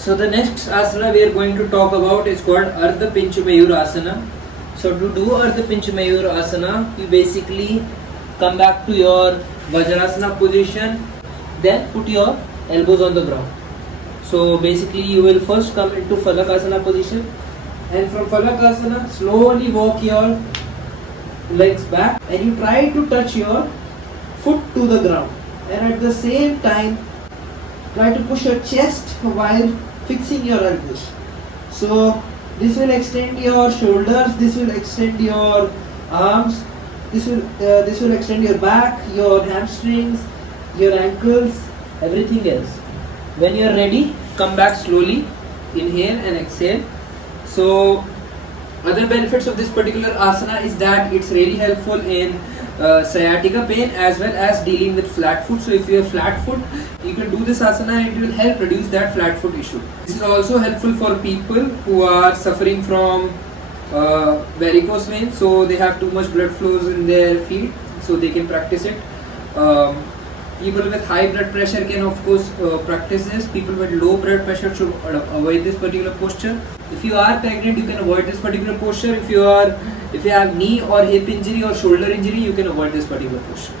So the next asana we are going to talk about is called Ardha Mayurasana. So to do Ardha Mayurasana, you basically come back to your Vajrasana position, then put your elbows on the ground. So basically you will first come into Falakasana position, and from Falakasana slowly walk your legs back and you try to touch your foot to the ground, and at the same time try to push your chest while fixing your elbows. So this will extend your shoulders, this will extend your arms, this will extend your back, your hamstrings, your ankles, everything else. When you are ready, come back slowly, inhale and exhale. So other benefits of this particular asana is that it's really helpful in sciatica pain as well as dealing with flat foot. So if you have flat foot, you can do this asana and it will help reduce that flat foot issue. This is also helpful for people who are suffering from varicose veins, so they have too much blood flows in their feet, so they can practice it. People with high blood pressure can of course practice this. People with low blood pressure should avoid this particular posture. If you are pregnant, you can avoid this particular posture. If you have knee or hip injury or shoulder injury, you can avoid this particular posture.